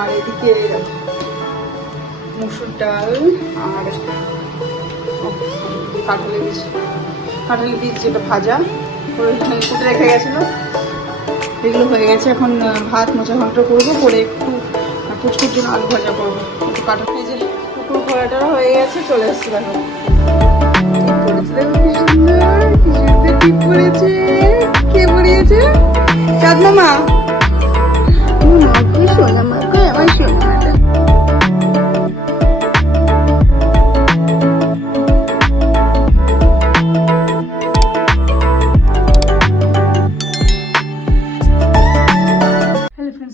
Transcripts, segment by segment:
আর এদিকে মুসুর ডাল আর কাঁঠালের বীজ যেটা ভাজা কুটে রেখে গেছিলো এগুলো হয়ে গেছে। এখন ভাত মোচা ঘন্ট করবো, করে একটু পুচকুর জন্য আলু ভাজা করবো। একটু কাঁঠাল ভেজে কুকুর ঘোরাটা হয়ে গেছে, চলে এসছে দেখো। ঠিক পড়েছে, কে পড়িয়েছে? চাঁদনা মা, সোনা মা, আমার সোনা মাটা।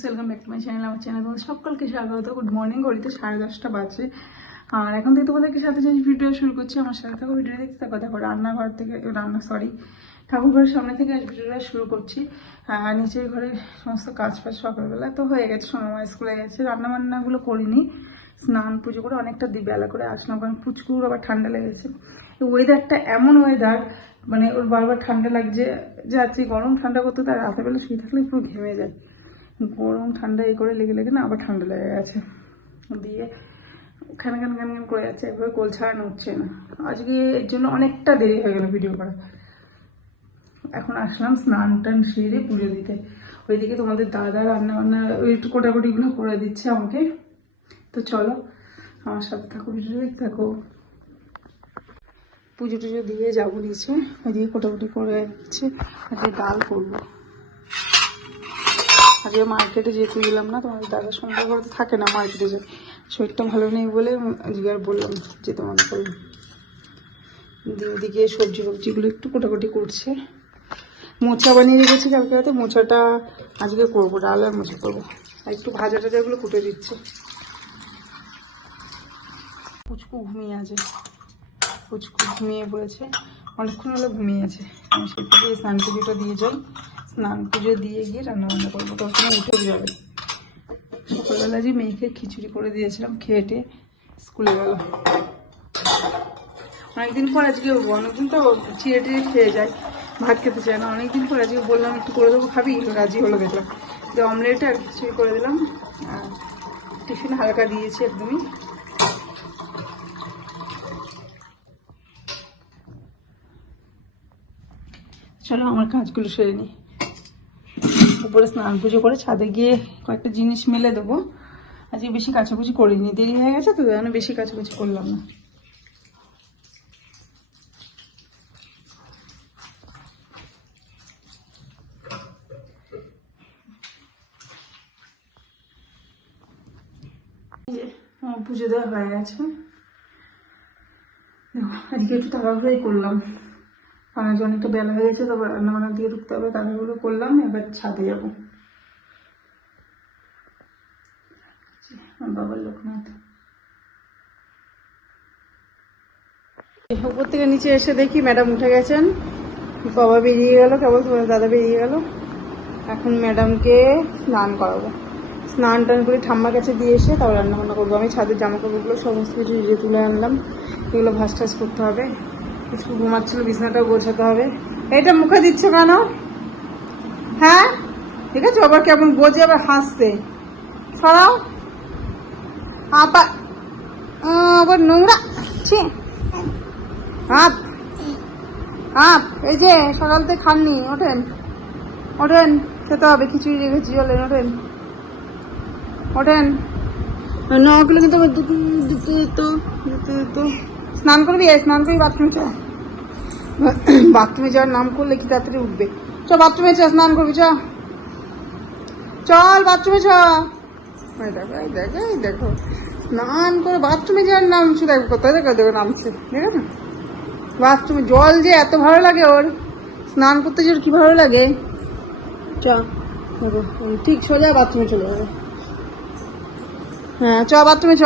Welcome back to my channel. আমার চ্যানেল তোমাদের সকলকে স্বাগত। গুড মর্নিং, ঘড়িতে 10:30 বাজে। আর এখন থেকে তোমাদেরকে সাথে যে ভিডিও শুরু করছি, আমার সাথে থাকো, ভিডিও দেখতে থাকো। দেখো রান্নাঘর থেকে ঠাকুর ঘরের সামনে থেকে আজ ভিডিওটা শুরু করছি। নিচের ঘরে সমস্ত কাজ ফাজ সকালবেলা তো হয়ে গেছে, সোনামা স্কুলে গেছে। রান্নাবান্নাগুলো করিনি, স্নান পুজো করে অনেকটা বেলা করে আসলাম, কারণ পুচকুর আবার ঠান্ডা লেগেছে। ওয়েদারটা এমন ওয়েদার, মানে ওর বারবার ঠান্ডা লাগছে, যাচ্ছি গরম ঠান্ডা করতে, তার রাতেরবেলা শুয়ে থাকলে পুরো ঘেমে যায়। গরম ঠান্ডা এই করে লেগে লেগে না আবার ঠান্ডা লেগে গেছে, দিয়ে খান খান খান খান করে যাচ্ছে, একবার কোল ছাড়ানো হচ্ছে না। আজকে এর জন্য অনেকটা দেরি হয়ে গেল ভিডিও করা। এখন আসলাম স্নান টান সেরে পুজো দিতে। ওইদিকে তোমাদের দাদা রান্না বান্না ওই একটু কোটাকুটিগুলো করে দিচ্ছে আমাকে। তো চলো আমার সাথে থাকো, ভিডিও দেখতে থাকো। পুজো টুজো দিয়ে যাবো নিচে, ওইদিকে কোটাকুটি করে দিচ্ছে। আজকে ডাল করবো। আজকে মার্কেটে যেতে দিলাম না, তোমাদের দাদা সন্ধ্যা করে তো থাকে না, মার্কেটে যায়। শরীরটা ভালো নেই বলে আজকে আর বললাম যেতে মনে করলাম। দিয়ে ওদিকে সবজিগুলো একটু কোটাকুটি করছে। মোচা বানিয়ে রেখেছি কালকে রাতে, মোচাটা আজকে করবো, ডাল আর মোচা করবো। আর একটু ভাজা টাজাগুলো কুটে দিচ্ছে। পুচকু ঘুমিয়ে আছে, পুচকু ঘুমিয়ে পড়েছে, অনেকক্ষণ হলো ঘুমিয়ে আছে। আমি সেদিকে স্নান পুজোটা দিয়ে যাই, স্নান পুজো দিয়ে গিয়ে রান্নাবান্না করবো, তখন উঠে যাবে। সকালবেলা যে মেয়েকে খিচুড়ি করে দিয়েছিলাম, খেয়ে স্কুলে গেল। অনেকদিন পর আজকে অনেকদিন তো চিড়ে টিড়ে খেয়ে যায়, ভাত খেতে চায় না। অনেকদিন পর আজকে বললাম একটু করে দেবো, খাবি? রাজি হলো দেখলাম। যে অমলেট আর খিচুড়ি করে দিলাম, আর টিফিন হালকা দিয়েছি একদমই। চলো আমার কাজগুলো সেরে নিই। উপরে স্নান পুজো করে ছাদে গিয়ে কয়েকটা জিনিস মেলে দেবো। আজকে বেশি কাচাকুচি করিনি, দেরি হয়ে গেছে তো, যেন বেশি কাচাকুচি করলাম না। পুজো দেওয়া হয়ে গেছে। আজকে একটু তাড়াহুড়োই করলাম, কারণ আজ অনেকটা বেলা হয়ে গেছে, তারপর রান্নাবান্নার দিকে ঢুকতে হবে। তাড়াহুড়ো করলাম, এবার ছাদে যাবো। বাবার লোকনাথ উপর থেকে নিচে এসে দেখি ম্যাডাম উঠে গেছেন, বাবা বেরিয়ে গেল, কেবল তোমার দাদা বেরিয়ে গেল। এখন ম্যাডামকে স্নান করাবো, স্নান টান করে ঠাম্মার কাছে দিয়ে এসে তারপর রান্নাবান্না করবো। আমি ছাদের জামা কাপড়গুলো সমস্ত কিছু ইয়ে তুলে আনলাম, এগুলো ভাস টাস করতে হবে। কিছু ঘুমাচ্ছিল, বিছানাটাও গোছাতে হবে। এটা মুখে দিচ্ছ কেন? হ্যাঁ ঠিক আছে, আবার কেমন বোঝে, আবার হাসছে। সরাও আবার নোংরা। হাপ হাপ, এই যে সকাল থেকে খাননি, ওঠেন ওঠেন, খেতে হবে, খিচুড়ি রেখেছি, চলেন ওঠেন ওঠেন। নগুলো কিন্তু দুটো স্নান করবি, স্নান করবি, বাথরুমে চ। বাথরুমে যাওয়ার নাম করলে কি তাড়াতাড়ি উঠবে। চ বাথরুমে চ, স্নান করবি, চ চল বাথরুমে চ। এই দেখো এই দেখো, স্নান করে বাথরুমে যাওয়ার নাম শুধু দেখো, কোথায় দেখো দেখো নামছে, ঠিক আছে? বাথরুমে জল যে এত ভালো লাগে ওর, স্নান করতে যে কি ভালো লাগে। চ ঠিক সোজা বাথরুমে চলে যাবে। হ্যাঁ চ বাথরুমে চ।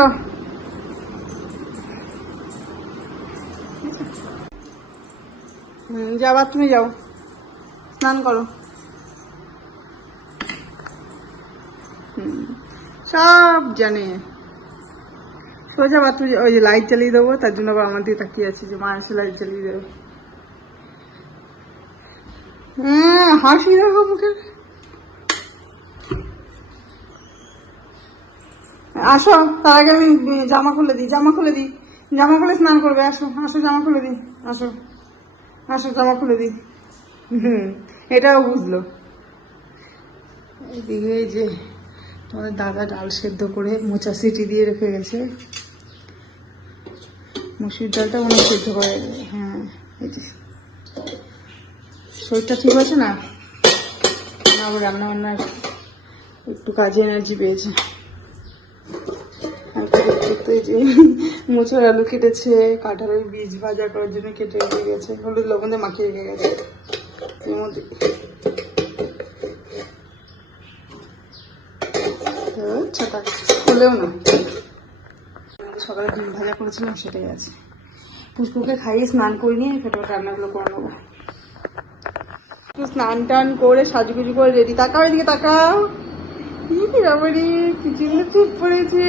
যা বাথরুমে যাও, স্নান করো। সব জানে, সোজা বাথরুমে। ওই যে লাইট চালিয়ে দেবো, তার জন্য আবার আমার দিকে তাকিয়ে আছে যে মা এসে লাইট চালিয়ে দেবে। হ্যাঁ হাসি দেখো মুখে। আসো, তার আগে আমি জামা খুলে দিই, জামা খুলে দিই, জামা খুলে স্নান করবে। আসো আসো, জামা খুলে দিই, আসো আসো, জামা খুলে দিই। এটাও বুঝলো। এইদিকে এই যে তোমাদের দাদা ডাল সেদ্ধ করে মোচা সিটি দিয়ে রেখে গেছে। মুসুর ডালটা অনেক সেদ্ধ করে। হ্যাঁ, এই যে শরীরটা ঠিক আছে না, আবার রান্না বান্নার একটু কাজে এনার্জি পেয়েছে। এই যে মোচার আলু কেটেছে, কাঁঠালের বীজ ভাজা করার জন্য কেটে রেখে গেছে, হলুদ লবণ দিয়ে মাখিয়ে রেখে গেছে। এর মধ্যে খুলেও না, সকালে ডিম ভাজা করেছিলাম সেটাই আছে। পুষ্পুকে খাইয়ে স্নান করে নিয়ে ফেটে রান্নাগুলো করে নেবো। স্নান টান করে সাজুগুজু করে রেডি। তাকাও এদিকে, তাকাও, কি সুন্দর টিপ পরেছে,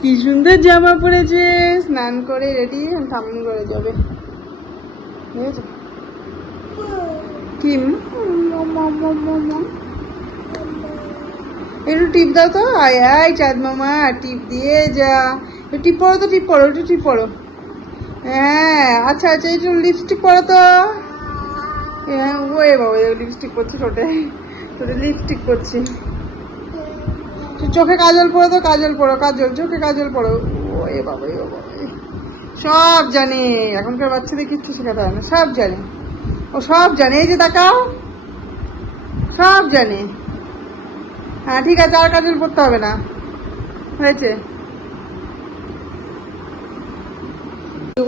কি সুন্দর জামা পরেছে। স্নান করে রেডি সামন করে যাবে, বুঝেছো? কি একটু টিপ দাও তো। আয় আয় চাঁদ মামা, টিপ দিয়ে যা। টিপ পড়ো তো, টিপ পড়ো, একটু টিপ পড়ো। হ্যাঁ, আচ্ছা আচ্ছা, একটু লিপস্টিক পরো তো। হ্যাঁ, ওই বাবা লিপস্টিক করছি, ঠোঁটে ঠোঁটে লিপস্টিক করছি। চোখে কাজল পরো তো, কাজল পরো, কাজল, চোখে কাজল পরো। ওই বাবা, ও বাবা, সব জানে। এখনকার বাচ্চাদের কিচ্ছু শেখাতে হয় না, সব জানে, ও সব জানে। এই যে তাকাও, সব জানে। হ্যাঁ ঠিক আছে, আর কাজল পরতে হবে না, হয়েছে।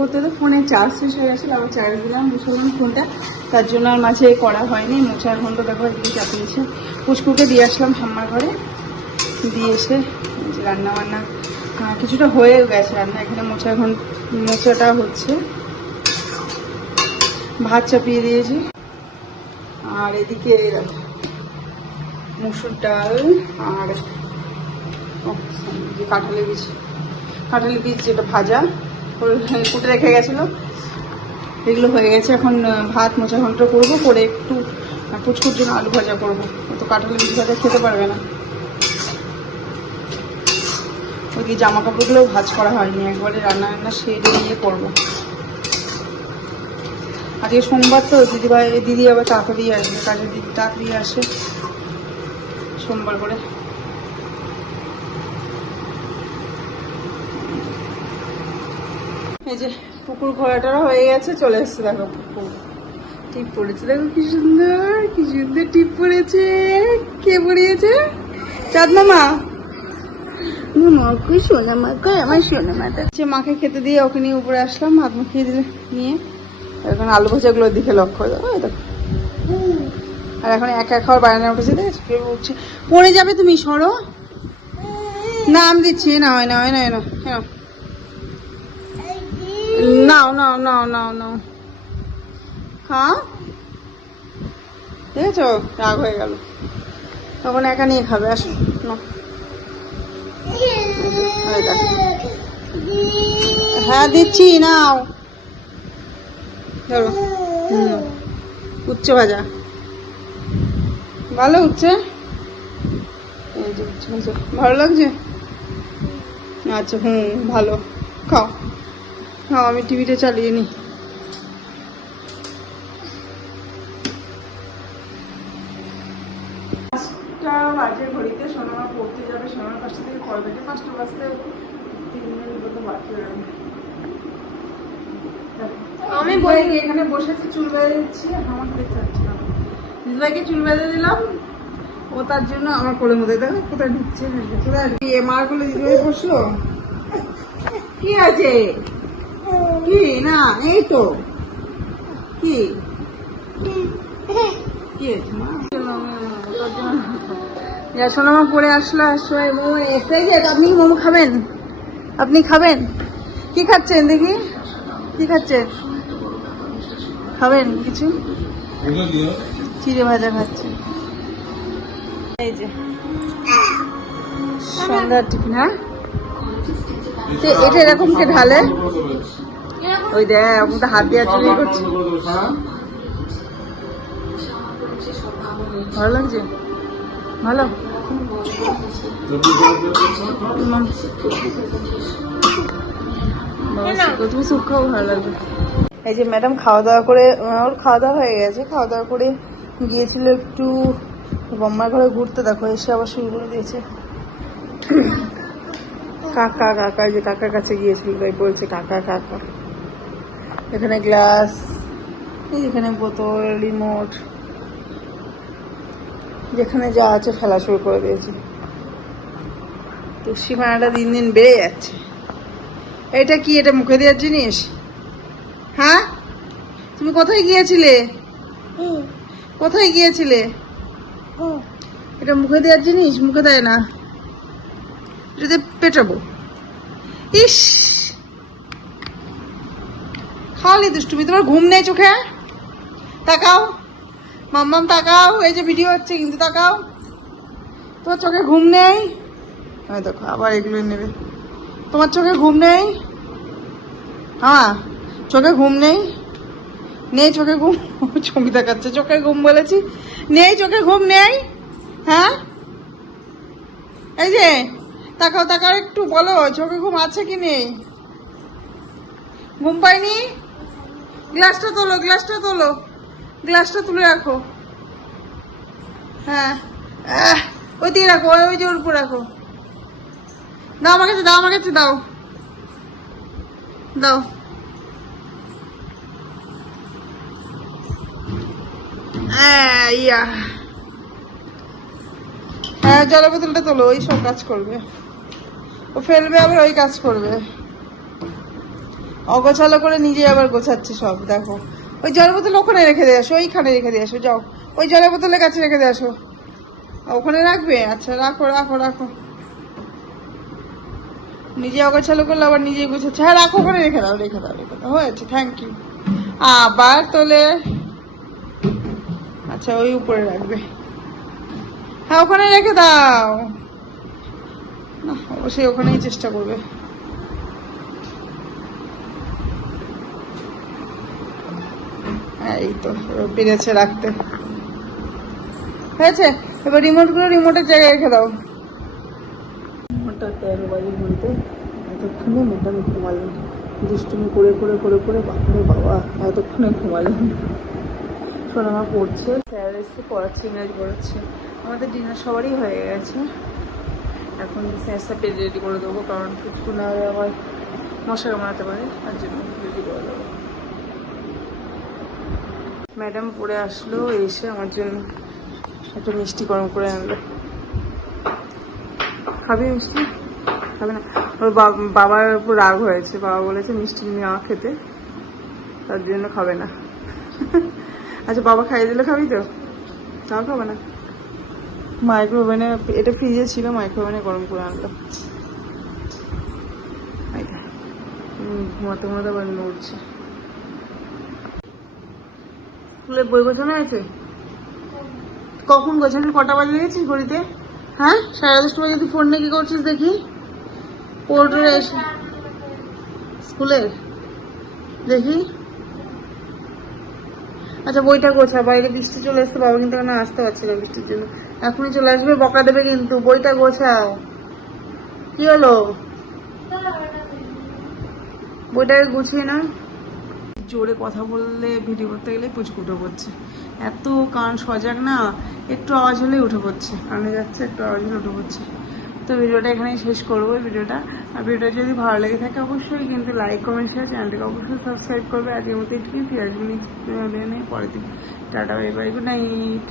করতে তো ফোনে চার্জ শেষ হয়ে গেছিল, আবার চার্জ দিলাম, বসালাম ফোনটা। তার জন্য আর মাঝে করা হয়নি। মোছার ঘন্টা দেখো একদিন চাপিয়েছে। পুষ্কুকে দিয়ে আসলাম ঠাম্মার ঘরে, দিয়ে এসে রান্না বান্না কিছুটা হয়ে গেছে। রান্না এখানে মোচাটা হচ্ছে, ভাত চাপিয়ে দিয়েছি। আর এদিকে মুসুর ডাল আর কাঁঠালের বীজ যেটা ভাজা কুটে রেখে গেছিলো, এগুলো হয়ে গেছে। এখন ভাত মোচা ঘন্ট করবো, করে একটু পুচকুর জন্য আলু ভাজা করবো। তো কাঁঠালের বীজ ভাজা খেতে পারবে না। ওইদিকে জামা কাপড়গুলোও ভাজ করা হয়নি, একবারে রান্না সেরে নিয়ে করবো। আজকে সোমবার তো দিদি আবার তাড়াতাড়ি আসবে, কাজের দিদি তাড়াতাড়ি আসে সোমবার করে। এই যে পুকুর ঘোরাটারও হয়ে গেছে, চলে এসছে। দেখো পুকুর টিপ পড়েছে, দেখো কি সুন্দর, কি সুন্দর টিপ পড়েছে। কে পড়িয়েছে? চাঁদ মামা। মাকে খেতে দিয়ে ওকে নিয়ে উপরে আসলাম, হাত মুখিয়ে দিলে নিয়ে। এখন আলু ভাজাগুলোর দিকে লক্ষ্য দেবো। আর এখন একা খাওয়ার বায়না উঠেছে, দেখেছো উঠছে। পড়ে যাবে তুমি, সরো। নাম দিচ্ছি, নাও নাও নাও নাও নাও নাও নাও নাও নাও, হ্যাঁ দেখেছো রাগ হয়ে গেল, তখন একা নিয়ে খাবে। আসো না, হ্যাঁ দিচ্ছি, নাও ধরো। উচ্ছে ভাজা ভালো, উচ্ছে ভালো লাগছে। আচ্ছা ভালো, খাও খাও, আমি টিভিটা চালিয়ে নিই। বাজে ঘড়িতে সোনামা পড়তে যাবে, সোনামার 5টা থেকে কল বেজে 5টা বাজতে 3 মিনিট মতো বাকি। আমি এখানে বসেছি, চুল বেঁধে দিচ্ছি। আমাকে দেখতে পাচ্ছি না, দিদিভাইকে চুল বেঁধে দিলাম, ও তার জন্য আমার কোলের মধ্যে দেখো কোথায় ঢুকছে, কোথায় মার কোলে দিদিভাই বসলো। কি আছে কি না, এই তো কি সোনামা পরে আসলো। মোমো এসে গেছে। আপনি কি মোমো খাবেন? আপনি খাবেন? কি খাচ্ছেন দেখি, কি খাচ্ছেন? খাবেন কিছু? চিড়ে ভাজা খাচ্ছে। এই যে সন্ধ্যার টিফিন। হ্যাঁ এটা এরকম কে ঢালে? ওই দেখ হাত দিয়ে চুরি করছে। ভালো লাগছে, ভালো। তুমি স্যুপ খাও, ভালো লাগবে। এই যে ম্যাডাম খাওয়া দাওয়া করে, ওর খাওয়া দাওয়া হয়ে গেছে, খাওয়া দাওয়া করে গিয়েছিল একটু বম্মার ঘরে ঘুরতে, দেখো এসে আবার শুরু করে দিয়েছে কাকা কাকা, যে কাকার কাছে গিয়েছিল তাই বলছে কাকা কাকা। এখানে গ্লাস, এখানে বোতল, রিমোট, যেখানে যা আছে ফেলা শুরু করে দিয়েছে। তো সীমানাটা দিন দিন বেড়ে যাচ্ছে। এটা কি, এটা মুখে দেওয়ার জিনিস? হ্যাঁ, তুমি কোথায় গিয়েছিলে? কোথায় গিয়েছিলে? এটা মুখে দেওয়ার জিনিস, মুখে দেয় না, এটাতে পেটাবো। ইস, খাওয়ালি দুষ্টুমি। তোমার ঘুম নেই চোখে? তাকাও মাম্মাম, তাকাও, এই যে ভিডিও হচ্ছে কিন্তু, তাকাও। তোমার চোখে ঘুম নেই? দেখো আবার এগুলো নেবে। তোমার চোখে ঘুম নেই? হ্যাঁ, চোখে ঘুম নেই? নেই চোখে ঘুম? ছবি দেখাচ্ছে, চোখে ঘুম বলেছি, নেই চোখে ঘুম নেই? হ্যাঁ, এই যে তাকাও তাকাও, একটু বলো চোখে ঘুম আছে কি নেই? ঘুম পাইনি? গ্লাসটা তোলো, গ্লাসটা তোলো, গ্লাসটা তুলে রাখো। হ্যাঁ, ওই দিয়ে রাখো, ওই যে ওর উপর রাখো। দাও আমার কাছে, দাও আমার কাছে, দাও দাও। ইয়া, হ্যাঁ, জলের বোতলটা তোলো, ওই সব কাজ করবে ও, ফেলবে আবার ওই কাজ করবে, অগোছালো করে নিজে আবার গোছাচ্ছে সব। দেখো, ওই জলের বোতল ওখানে রেখে দিয়ে আসো, ওইখানে রেখে দিয়ে আসো, যাও ওই জলের বোতলের কাছে রেখে দিয়ে আসো। ওখানে রাখবে? আচ্ছা, রাখো রাখো রাখো। নিজে অগোছালো করলে আবার নিজে গোছাচ্ছে। হ্যাঁ, রাখো, ওখানে রেখে দাও, রেখে দাও, রেখে দাও, হয়েছে, থ্যাংক ইউ। আবার তোলে, আচ্ছা ওই উপরে রাখবে। হ্যাঁ, ওখানে রেখে দাও না, অবশ্যই ওখানেই চেষ্টা করবে। এই তো পেরেছে রাখতে, হয়েছে। এবার রিমোট গুলো রিমোটের জায়গায় রেখে দাও। রিমোটটা 13 বাজে ঘুরতে, এতক্ষণে ম্যাডাম ঘুমালেন, দুষ্টুমি করে করে করে করে, বাপরে বাবা এতক্ষণে ঘুমালেন। সোনামা পড়ছে, স্যার এসে পড়াচ্ছে, ইংরাজি পড়াচ্ছে। আমাদের ডিনার সবারই হয়ে গেছে, এখন স্ন্যাক্সটা পেয়ে রেডি করে দেবো, কারণ কিছু না হলে আবার মশা কামড়াতে পারে, তার জন্য রেডি করে দেবো। ম্যাডাম পড়ে আসলো, এসে আমার জন্য একটা মিষ্টি গরম করে আনলো। খাবি মিষ্টি? খাবে না? ওর বাবার উপর রাগ হয়েছে, বাবা বলেছে মিষ্টি নেওয়া খেতে, তার জন্য খাবে না। আচ্ছা, বাবা খাইয়ে দিলে খাবি তো? তাও খাবে না। মাইক্রোওভেনে, এটা ফ্রিজে ছিল, মাইক্রোওভেনে গরম করে আনলো। ঘুমাতে ঘুমাতে আবার নড়ছে। স্কুলের বই গোছানো হয়েছে? কখন গোছানো? কটা বাজে গেছিস ঘড়িতে? হ্যাঁ, 10:30 বাজে। তুই ফোন নিয়ে কি করছিস দেখি? পড়ে এসে স্কুলের দেখি। আচ্ছা, বইটা গোছা, বাইরে বৃষ্টি চলে আসতে, বাবা কিন্তু এখানে আসতে পারছে না বৃষ্টির জন্য, এখনই চলে আসবে, বকা দেবে কিন্তু। বইটা গোছাও। কি হলো? বইটাকে গুছিয়ে না। জোরে কথা বললে ভিডিও করতে গেলে পুচকু উঠে পড়ছে, এত কান সজাগ না, একটু আওয়াজ হলেই উঠে পড়ছে, কানে যাচ্ছে, একটু আওয়াজ হলে উঠে পড়ছে। তো ভিডিওটা এখানেই শেষ করবো, ভিডিওটা। আর ভিডিওটা যদি ভালো লেগে থাকে অবশ্যই কিন্তু লাইক, কমেন্ট, শেয়ার, চ্যানেলটাকে অবশ্যই সাবস্ক্রাইব করবে। আজকের মতো এটুকুই, ফিরে আসবেন পরের দিন। Tata, bye bye, good night.